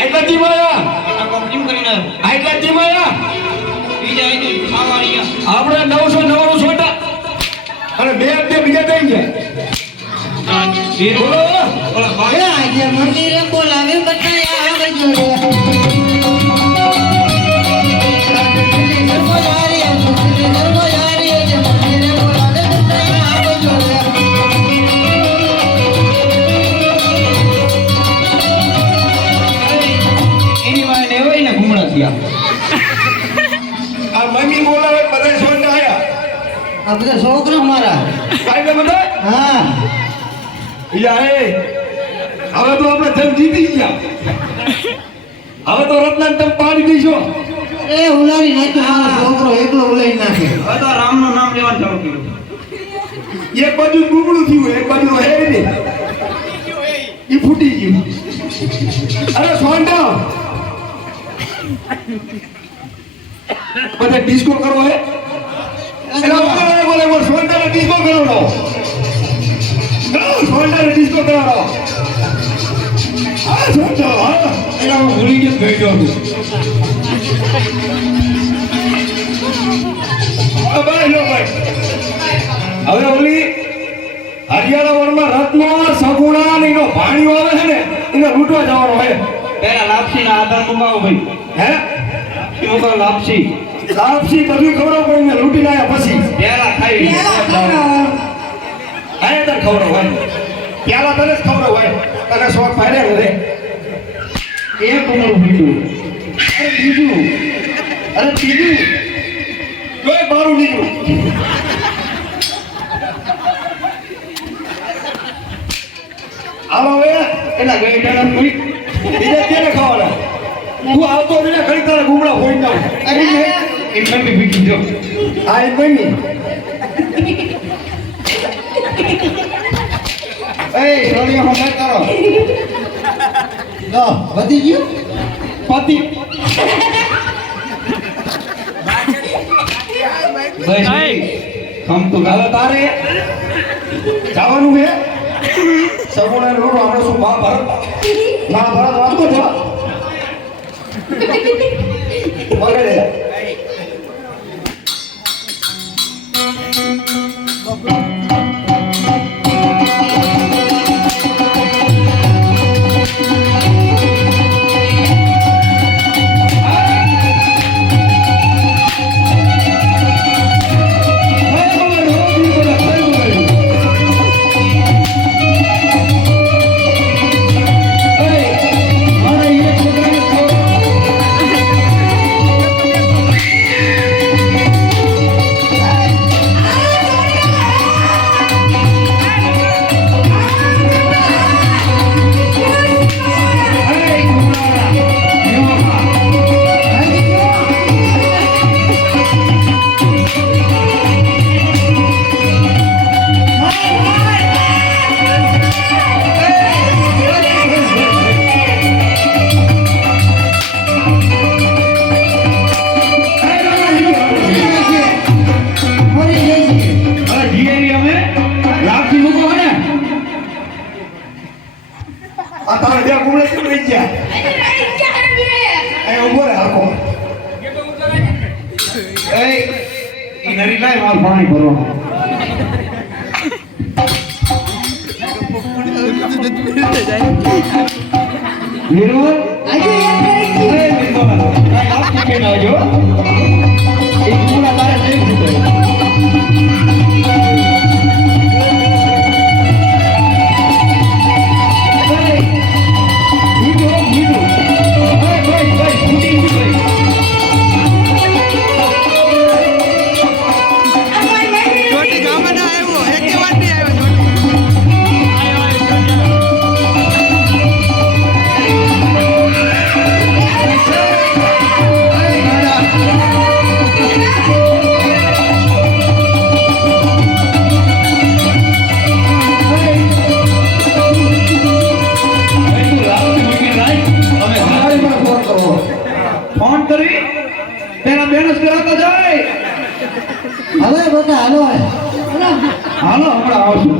આટલા ટીમ આયા આ કોમ્પ્લીમ કરીને. આટલા ટીમ આયા આપણે નવસો નવ્વાણું છોટા અને બે બે બીજા થઈ ગયા બોલો બોલો. બોલાવે બતાયા આવે જોડે. મમ્મી બોલાવે બધા છોટા આયા. આ બધા છોકરા મારા. કાંઈ બધા? હા. યારે હવે તો આપણે જમ જીતી ગયા. હવે તો રત્નાન તમે પાડી દઈશો એ ઉલારી નાખ્યો મારો છોકરો એકલો ઉલારી નાખે. હવે તો રામનું નામ લેવાનું ચાલુ કર્યું. એક બાજુ ગુમડું થયું એક બાજુ હે ને એ ફૂટી ગયું. અરે સોંડા બધા ડિસ્કો કરવો હે? એટલે બોલે બોલે બોલે સોંડા ડિસ્કો કરાવડો સોંડા ને ડિસ્કો કરાવડો હા સોંડા હા. એટલે ભૂલી ગયો ગઈ ગયો છું. આ ભાઈ લો ભાઈ. હવે ઓલી હરિયાણા વનમાં રત્નો સગુણા ને એનો ભાણીઓ આવે છે ને એને લૂંટવા જવાનો હોય પેલા લાપસી ના આધાર મુકાવો ભાઈ. હે? એ લાપસી. લાપસી બધું ખબર પડીને લૂંટી લાયા પછી. પેલા ખાઈ આયા તને ખબર હોય. પેલા તને જ ખબર હોય. તને શોખ પાડે રે એ તમારું બીજું અરે બીજું. અરે બીજું કોઈ મારું બીજું આવા હોય એના ગઈ ટાણા કોઈ. બીજા કેને ખાવાના? તું આવતો રહીને ખરી તારા ગુમડા હોય ના અરે એ મમ્મી બીજું જો આ એક બની એ છોડીઓ હમણાં કરો લો વધી ગયું પતિ બસ હમ તો હવે તારે જવાનું છે સગુણા ને લૂંટો આપણે શું મહાભારત મહાભારત વાંચતો છો વગેરે નરી લાય મારું પાણી ભરવાનું વીરુ આજે યાદ કરી કે ના ફોન કરી તેના બેનસ કરાતા જાય. હવે બધા હાલો. હાલો હમણાં આવશું.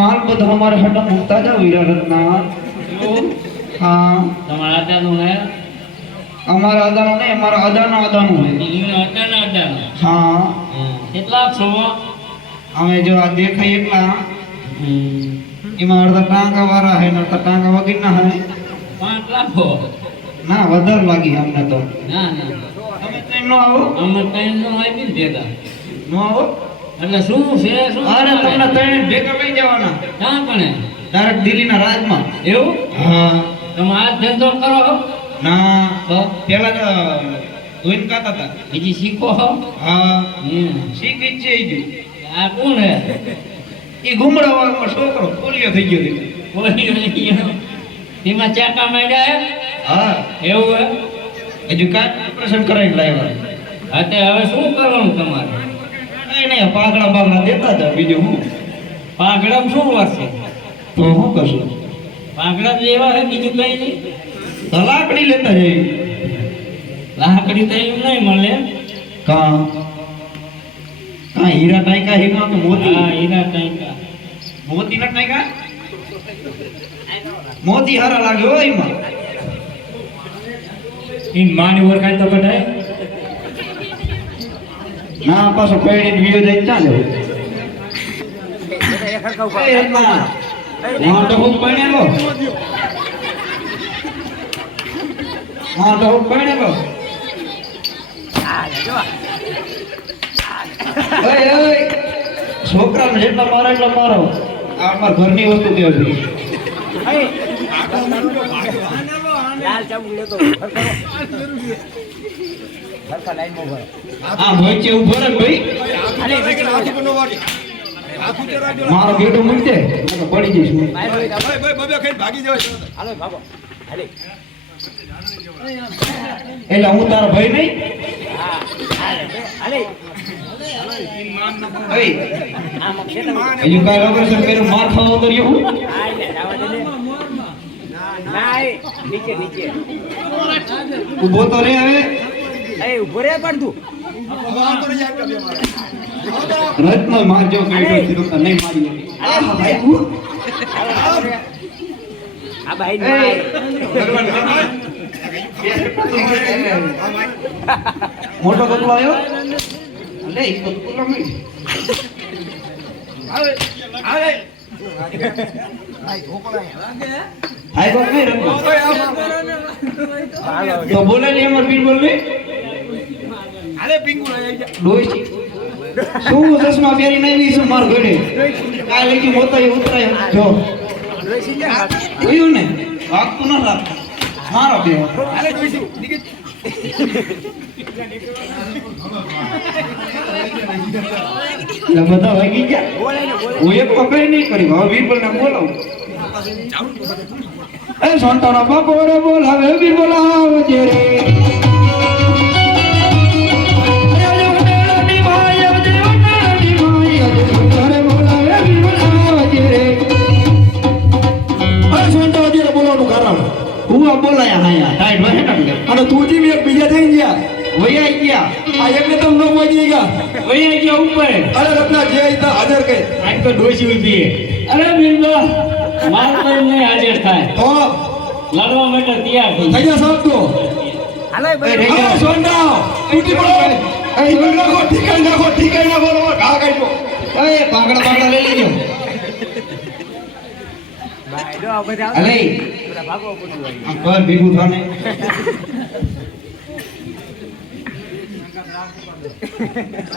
માલ બધો અમારે હટો મૂકતા જાવ વીરા હા. તમારા આદાનું હે અમારા અદાનો નહીં અમારા અદાનો અદાનો હે અડાના અડાના હા. કેટલા છો અમે જો આ દેખાય એકલા. એમાં અડધા ટાંકા વાળા હે ને અડધા ટાંકા વગરના હે. પાંચ લાખો? ના વધારે લાગી અમને તો. ના ના તમે કઈ નો આવો. અમે કઈ નો ને ભેગા. નો આવો? એટલે શું છે શું અરે તમને ત્રણ ભેગા લઈ જવાના. ક્યાં પણ ડાયરેક્ટ દિલ્હીના રાજમાં. એવું? હા. તમે આ ધંધો કરો? ના. તો પેલા તો ધોઈને કાતા હતા. બીજી શીખો હો. શીખી છે ઈ જો. આ કોણ હે? ઈ ગુમડા વાળો છોકરો પોલિયો થઈ ગયો છે. થઈ ગયો. એમાં ચાકા માંડ્યા હે? હા. એવું હે? હજુ કાંઈ ઓપરેશન કરાવીને લાવ્યા. હા તે હવે શું કરવાનું તમારે? નહીં પાઘડા બાગડા દેતા હતા બીજું હું પાઘડા શું વાસે તો શું કરશો પાઘડા એવા હે બીજું કઈ નહીં. લાકડી લેતા હે લાકડી તો એવું નહીં મળે. કા? કા હીરા ટાઈકા હીમાં તો મોતી હા હીરા ટાંકા મોતી ના ટાઈકા મોતી હારા લાગે એમાં. એ માની ઓળખાય તો કઢાય ના પાછો પેડી વિડિયો જઈને ચાલે. વાં તો હું પૈણેલો વાં તો હું પૈણેલો ઓય ઓય. છોકરાને જેટલા મારો એટલા મારો. આ અમારા ઘરની વસ્તુ આ વચ્ચે ઊભો ને ભાઈ મારો બેટો મૂકી દે. હું તો પડી જઈશ. હું. એટલે હું તારો ભાઈ નહીં? હજુ કાંઈ ઓપરેશન કર્યું? માર ખાવા ઉતર્યો હું ઊભો તો રે હવે. રત્ન મારજો બેટો કીધું કે નહીં મારી શકે. આહા, ભાઈ હું? મોટો કપલો આવ્યો? લે ઈ તો નહીં બાપ નહીં રત્ન તો બોલે નહીં અમાર પીર બોલે ડોશી શું ચશ્મા પહેરીને આવી છું માર ઘરે? કાલે લઈ મોતા ઉતરાય જો. જોયું ને? વાગતું ન લાગ મારો બે એટલે બધા વાગી ગયા. હું એક પકડી નહીં કરી. હવે બીરબલ ને બોલાવું એ સોંટાનો બાપો રે બોલાવે બી બોલાવજે રે. હું આ બોલાયા હાયા ટાઈટ વાહે ના. અને તું જી બી એક બીજા થઈ ગયા. વૈયા ગયા. આ એકને તો ન પહોંચી ગયા. વહી ગયા ઉપર. અરે રત્ના જે આઈતા હાજર કે આજ તો ડોસી ઊભી અરે બિરબા માર પર નહીં હાજર થાય. તો? લડવા માટે તૈયાર થઈ થઈ ગયા સાબ તો? એ ભાઈ હા ગયા. સોંડા તૂટી પડો. એ સોંડા નાખો ઠીકાઈ નાખો ઠીકાઈ ના બોલો ઘા કાઢો એ પાગડા પાગડા લઈ લેજો. અલે ઘર ભેગું થાને.